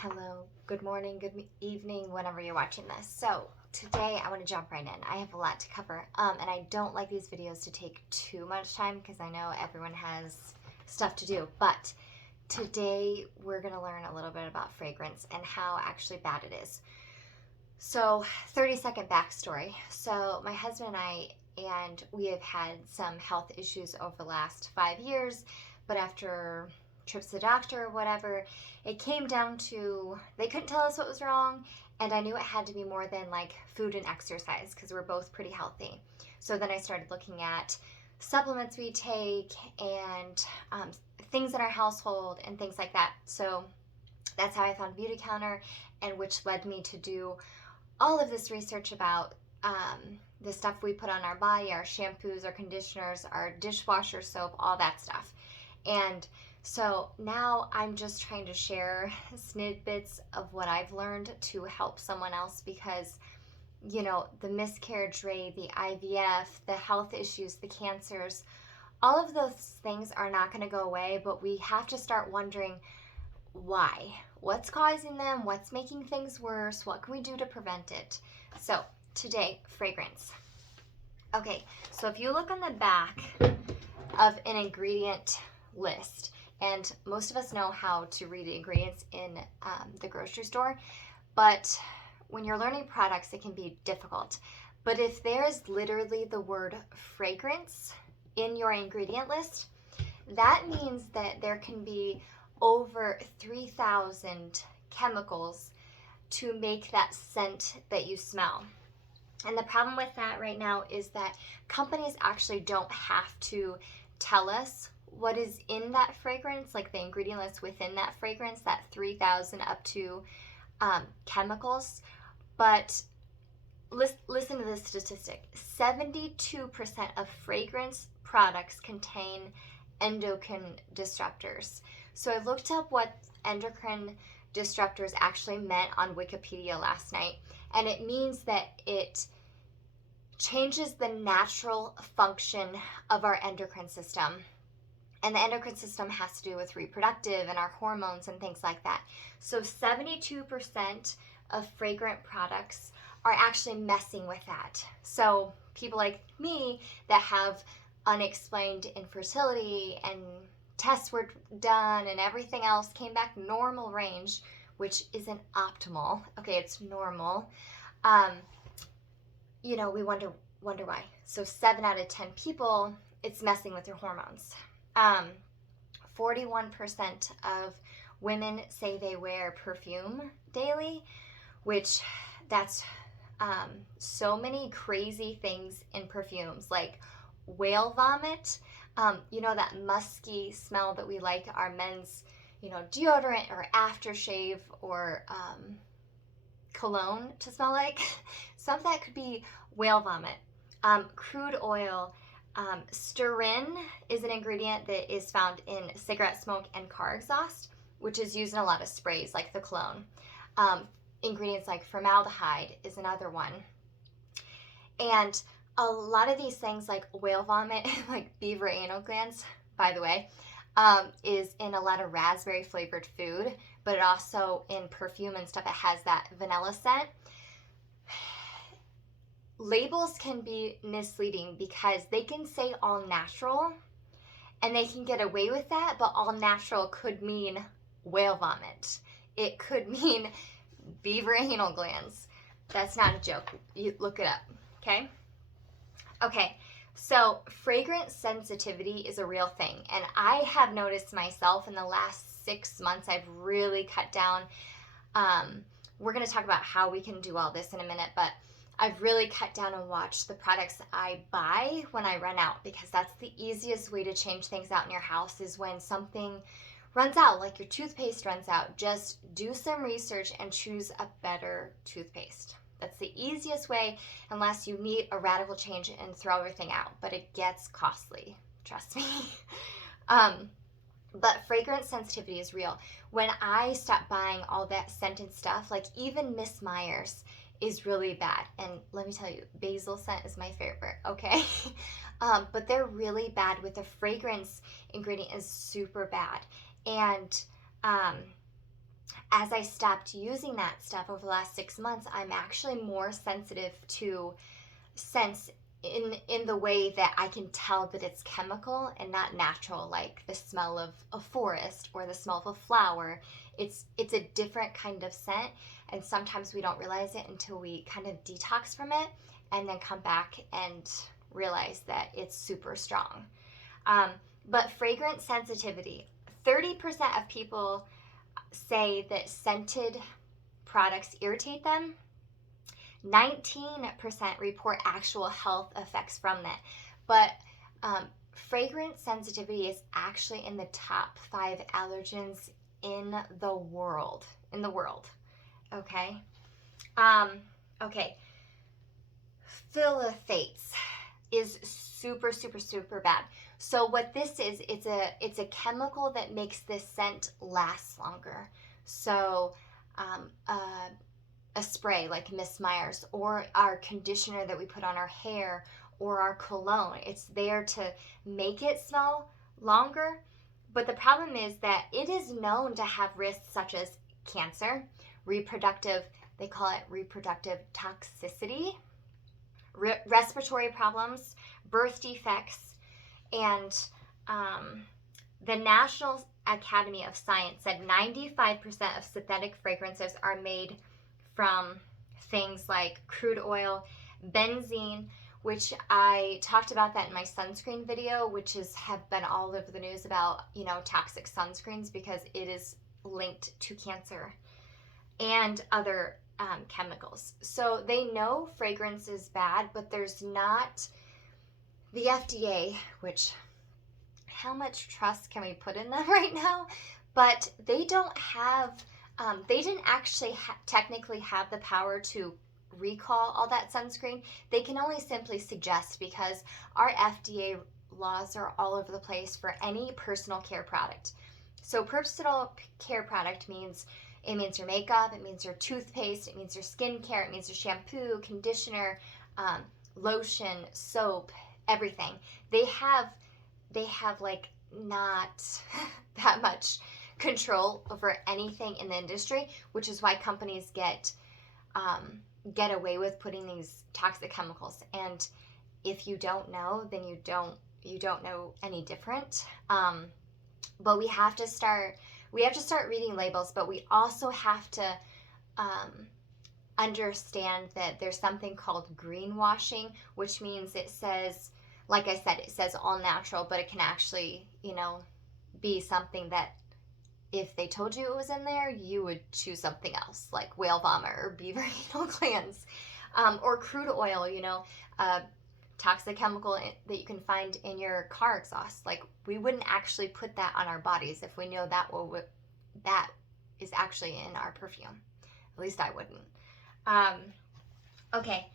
Hello, good morning, evening, whenever you're watching this. So today I want to jump right in. I have a lot to cover, and I don't like these videos to take too much time because I know everyone has stuff to do. But today we're going to learn a little bit about fragrance and how actually bad it is. So 30-second backstory. So my husband and we have had some health issues over the last 5 years, but after trips to the doctor or whatever, it came down to they couldn't tell us what was wrong, and I knew it had to be more than like food and exercise because we're both pretty healthy. So then I started looking at supplements we take and things in our household and things like that. So that's how I found Beautycounter, and which led me to do all of this research about the stuff we put on our body, our shampoos, our conditioners, our dishwasher soap, all that stuff. And so now I'm just trying to share snippets of what I've learned to help someone else because, you know, the miscarriage rate, the IVF, the health issues, the cancers, all of those things are not going to go away, but we have to start wondering why. What's causing them? What's making things worse? What can we do to prevent it? So today, fragrance. Okay, so if you look on the back of an ingredient list, and most of us know how to read the ingredients in the grocery store, but when you're learning products, it can be difficult. But if there is literally the word fragrance in your ingredient list, that means that there can be over 3,000 chemicals to make that scent that you smell. And the problem with that right now is that companies actually don't have to tell us what is in that fragrance, like the ingredient list within that fragrance, that 3,000 up to chemicals. But listen to this statistic. 72% of fragrance products contain endocrine disruptors. So I looked up what endocrine disruptors actually meant on Wikipedia last night, and it means that it changes the natural function of our endocrine system. And the endocrine system has to do with reproductive and our hormones and things like that. So 72% of fragrant products are actually messing with that. So people like me that have unexplained infertility and tests were done and everything else came back normal range, which isn't optimal. Okay, it's normal. We wonder why. So 7 out of 10 people, it's messing with your hormones. 41% of women say they wear perfume daily, which that's so many crazy things in perfumes, like whale vomit, that musky smell that we like our men's, deodorant or aftershave or cologne to smell like. Some of that could be whale vomit. Crude oil. Stearin is an ingredient that is found in cigarette smoke and car exhaust, which is used in a lot of sprays like the cologne. Ingredients like formaldehyde is another one. And a lot of these things like whale vomit, like beaver anal glands, by the way, is in a lot of raspberry flavored food, but it also in perfume and stuff, it has that vanilla scent. Labels can be misleading because they can say all natural and they can get away with that, but all natural could mean whale vomit. It could mean beaver anal glands. That's not a joke. You look it up, okay? Okay, so fragrant sensitivity is a real thing, and I have noticed myself in the last 6 months, I've really cut down. We're going to talk about how we can do all this in a minute, but I've really cut down and watched the products I buy when I run out, because that's the easiest way to change things out in your house is when something runs out, like your toothpaste runs out. Just do some research and choose a better toothpaste. That's the easiest way unless you need a radical change and throw everything out, but it gets costly, trust me. But fragrance sensitivity is real. When I stopped buying all that scented stuff, like even Miss Myers is really bad. And let me tell you, basil scent is my favorite, okay? But they're really bad with the fragrance ingredient is super bad. And as I stopped using that stuff over the last 6 months, I'm actually more sensitive to scents in the way that I can tell that it's chemical and not natural, like the smell of a forest or the smell of a flower. It's a different kind of scent, and sometimes we don't realize it until we kind of detox from it and then come back and realize that it's super strong. But fragrant sensitivity, 30% of people say that scented products irritate them. 19% report actual health effects from that. But fragrance sensitivity is actually in the top 5 allergens in the world. Okay. Okay. Phthalates is super, super, super bad. So what this is, it's a chemical that makes this scent last longer. So a spray like Miss Meyer's, or our conditioner that we put on our hair, or our cologne, it's there to make it smell longer. But the problem is that it is known to have risks such as cancer, they call it reproductive toxicity, respiratory problems, birth defects, and the National Academy of Science said 95% of synthetic fragrances are made from things like crude oil, benzene, which I talked about that in my sunscreen video, which have been all over the news about, toxic sunscreens because it is linked to cancer and other chemicals. So they know fragrance is bad, but there's not the FDA, which how much trust can we put in them right now? But they don't have, they didn't actually technically have the power to recall all that sunscreen. They can only simply suggest, because our FDA laws are all over the place for any personal care product. So personal care product means your makeup, it means your toothpaste, it means your skincare, it means your shampoo, conditioner, lotion, soap, everything. They have like not that much control over anything in the industry, which is why companies get away with putting these toxic chemicals. And if you don't know, then you don't know any different. But we have to start reading labels, but we also have to understand that there's something called greenwashing, which means it says, like I said, it says all natural, but it can actually, be something that if they told you it was in there, you would choose something else, like whale vomit or beaver anal glands, or crude oil, toxic chemical that you can find in your car exhaust. Like, we wouldn't actually put that on our bodies if we know that is actually in our perfume. At least I wouldn't. Okay,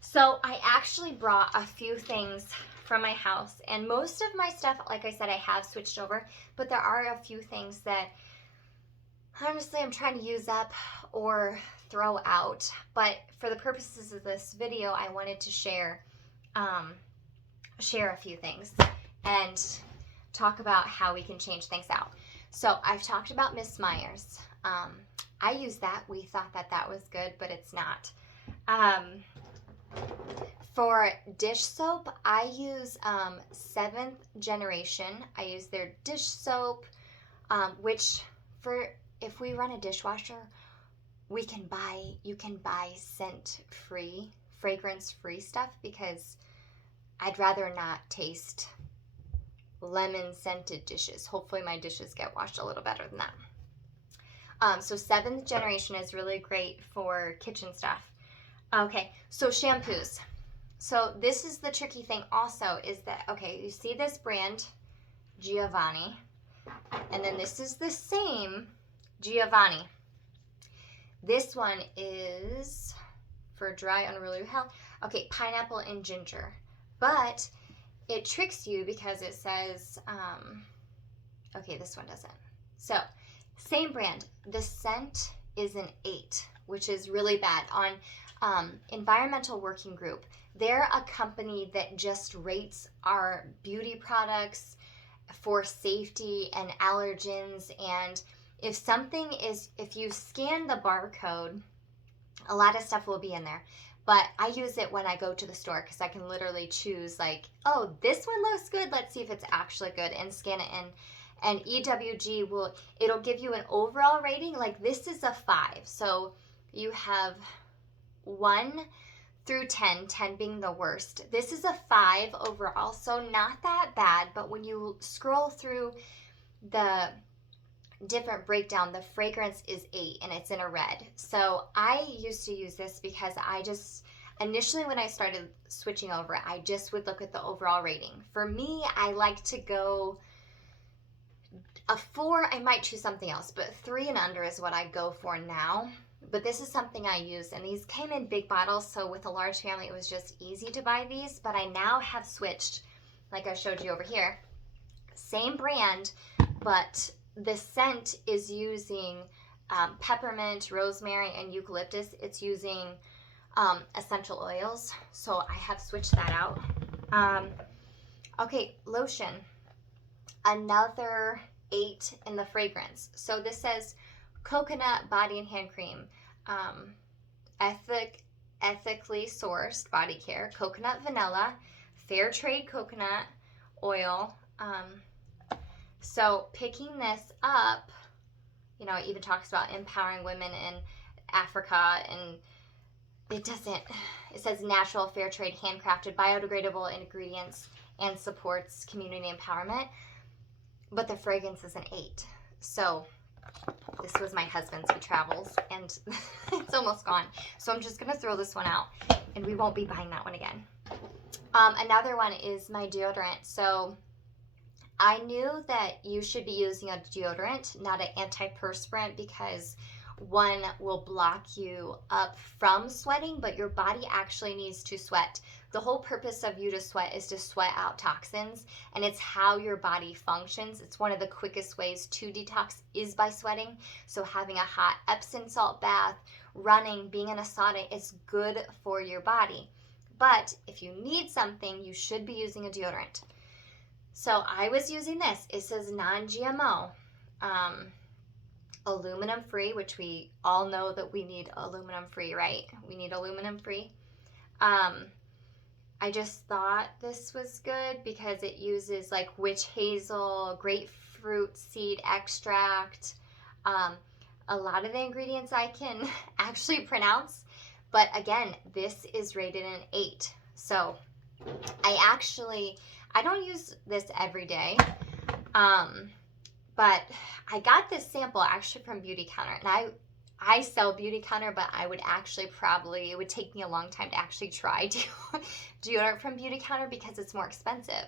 so I actually brought a few things from my house, and most of my stuff, like I said, I have switched over, but there are a few things that honestly I'm trying to use up or throw out. But for the purposes of this video, I wanted to share a few things and talk about how we can change things out. So I've talked about Miss Meyer's. I use that. We thought that was good, but it's not. For dish soap, I use 7th generation. I use their dish soap, which if we run a dishwasher, you can buy scent-free, fragrance-free stuff, because I'd rather not taste lemon-scented dishes. Hopefully my dishes get washed a little better than that. So 7th generation is really great for kitchen stuff. Okay, so shampoos. So this is the tricky thing also, is that, okay, you see this brand, Giovanni, and then this is the same Giovanni. This one is for dry, unruly hair. Okay, pineapple and ginger. But it tricks you because it says, okay, this one doesn't. So, same brand. The scent is an 8, which is really bad. On Environmental Working Group, they're a company that just rates our beauty products for safety and allergens, and if you scan the barcode, a lot of stuff will be in there. But I use it when I go to the store because I can literally choose like, oh, this one looks good. Let's see if it's actually good, and scan it in. And EWG it'll give you an overall rating. Like this is a 5. So you have 1 through 10, 10 being the worst. This is a 5 overall, so not that bad. But when you scroll through the different breakdown, the fragrance is 8 and it's in a red. So I used to use this because initially when I started switching over, I just would look at the overall rating. For me, I like to go a 4, I might choose something else, but 3 and under is what I go for now. But this is something I use, and these came in big bottles, so with a large family, it was just easy to buy these. But I now have switched, like I showed you over here, same brand, but the scent is using peppermint, rosemary, and eucalyptus. It's using essential oils, so I have switched that out. Okay, lotion, another 8 in the fragrance. So this says coconut body and hand cream, ethically sourced body care, coconut vanilla, fair trade coconut oil. So picking this up, you know, it even talks about empowering women in Africa, and it says natural, fair trade, handcrafted, biodegradable ingredients, and supports community empowerment. But the fragrance is an 8. So this was my husband's, he travels, and it's almost gone. So I'm just going to throw this one out, and we won't be buying that one again. Another one is my deodorant. So I knew that you should be using a deodorant, not an antiperspirant, because one will block you up from sweating, but your body actually needs to sweat. The whole purpose of you to sweat is to sweat out toxins, and it's how your body functions. It's one of the quickest ways to detox is by sweating. So having a hot Epsom salt bath, running, being in a sauna is good for your body. But if you need something, you should be using a deodorant. So I was using this. It says non-GMO, aluminum free, which we all know that we need aluminum free, right? We need aluminum free. I just thought this was good because it uses like witch hazel, grapefruit seed extract, a lot of the ingredients I can actually pronounce. But again, this is rated an 8. So I don't use this every day, but I got this sample actually from Beautycounter, and I sell Beautycounter, but I would actually it would take me a long time to actually try deodorant from Beautycounter because it's more expensive.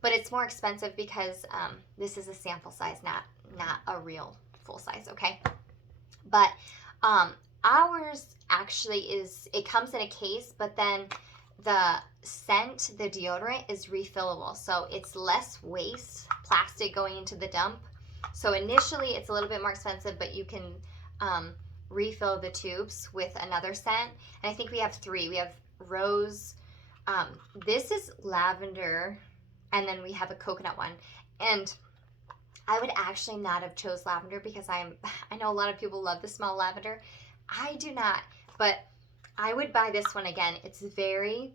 But it's more expensive because this is a sample size, not a real full size, okay? But ours actually it comes in a case, but then the scent, the deodorant, is refillable. So it's less waste, plastic going into the dump. So initially it's a little bit more expensive, but you can refill the tubes with another scent. And I think we have 3. We have rose, this is lavender, and then we have a coconut one. And I would actually not have chose lavender because I know a lot of people love the smell of lavender. I do not, but I would buy this one again. It's very,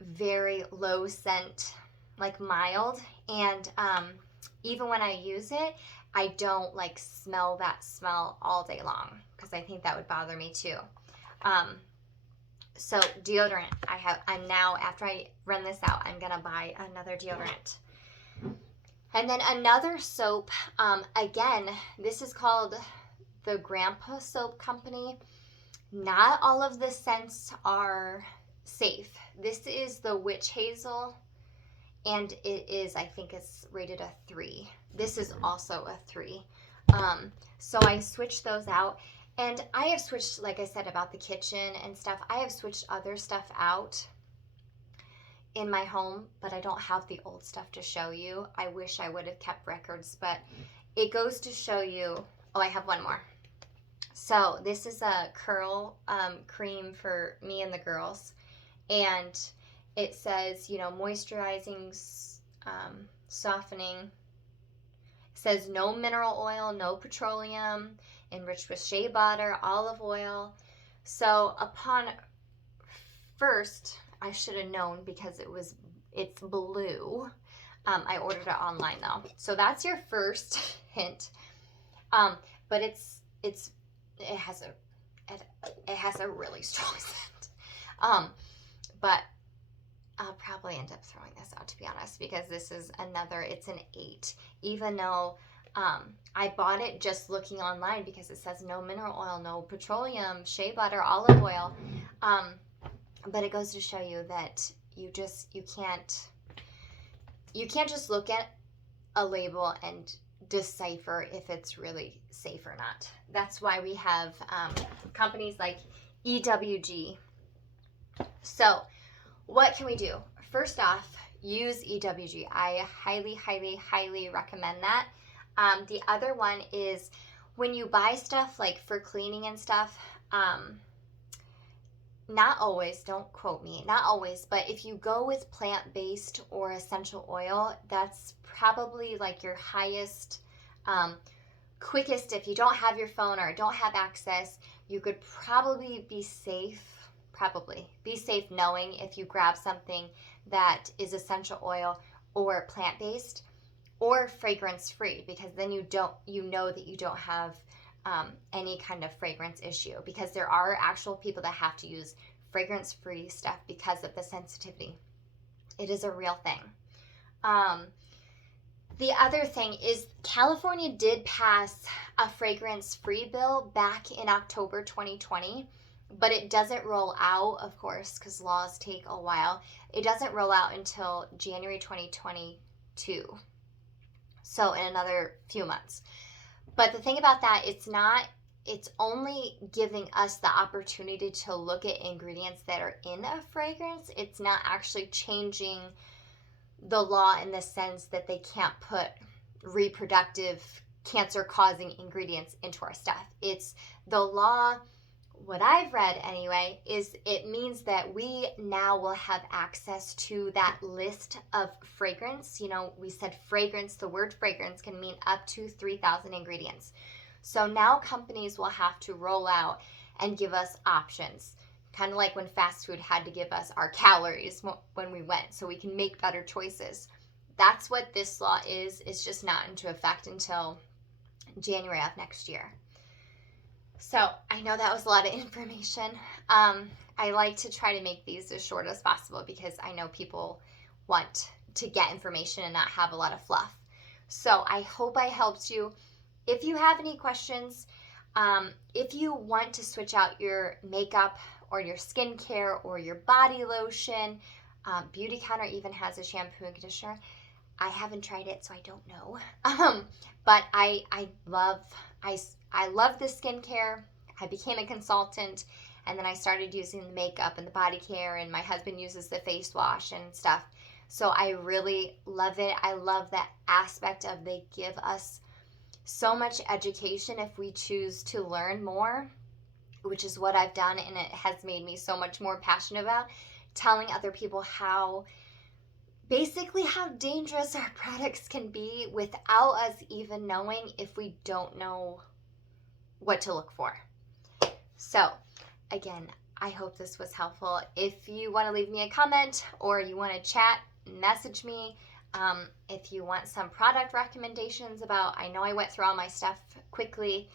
very low scent, like mild. And even when I use it, I don't like smell that smell all day long because I think that would bother me too. So deodorant, I'm now, after I run this out, I'm gonna buy another deodorant. And then another soap, again, this is called the Grandpa Soap Company. Not all of the scents are safe. This is the witch hazel, and it is, I think it's rated a 3. This is also a 3. So I switched those out, and I have switched, like I said, about the kitchen and stuff. I have switched other stuff out in my home, but I don't have the old stuff to show you. I wish I would have kept records, but it goes to show you. Oh, I have one more. So this is a curl cream for me and the girls, and it says, you know, moisturizing, softening, says no mineral oil, no petroleum, enriched with shea butter, olive oil. So upon first, I should have known because it's blue. I ordered it online though. So that's your first hint. But it has a really strong scent. But I'll probably end up throwing this out, to be honest, because this is it's an 8. Even though I bought it just looking online because it says no mineral oil, no petroleum, shea butter, olive oil. But it goes to show you that you can't just look at a label and decipher if it's really safe or not. That's why we have companies like EWG. So what can we do? First off, use EWG. I highly, highly, highly recommend that. The other one is when you buy stuff like for cleaning and stuff, not always, don't quote me, not always, but if you go with plant-based or essential oil, that's probably like your highest, quickest. If you don't have your phone or don't have access, you could probably be safe knowing if you grab something that is essential oil or plant-based or fragrance-free, because then you know that you don't have any kind of fragrance issue, because there are actual people that have to use fragrance-free stuff because of the sensitivity. It is a real thing. The other thing is California did pass a fragrance-free bill back in October 2020, but it doesn't roll out, of course, because laws take a while. It doesn't roll out until January 2022, so in another few months. But the thing about that, it's only giving us the opportunity to look at ingredients that are in a fragrance. It's not actually changing the law in the sense that they can't put reproductive cancer-causing ingredients into our stuff. It's the law, what I've read anyway, is it means that we now will have access to that list of fragrance. You know, we said fragrance, the word fragrance can mean up to 3,000 ingredients. So now companies will have to roll out and give us options, kind of like when fast food had to give us our calories when we went, so we can make better choices. That's what this law is. It's just not into effect until January of next year. So I know that was a lot of information. I like to try to make these as short as possible because I know people want to get information and not have a lot of fluff. So I hope I helped you. If you have any questions, if you want to switch out your makeup or your skincare or your body lotion, Beautycounter even has a shampoo and conditioner. I haven't tried it, so I don't know. But I love the skincare. I became a consultant, and then I started using the makeup and the body care, and my husband uses the face wash and stuff. So I really love it. I love that aspect of they give us so much education if we choose to learn more, which is what I've done, and it has made me so much more passionate about telling other people how dangerous our products can be without us even knowing, if we don't know what to look for. So again, I hope this was helpful. If you want to leave me a comment or you want to chat, message me. If you want some product recommendations I know I went through all my stuff quickly.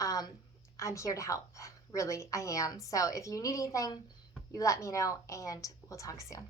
I'm here to help. Really, I am. So if you need anything, you let me know, and we'll talk soon.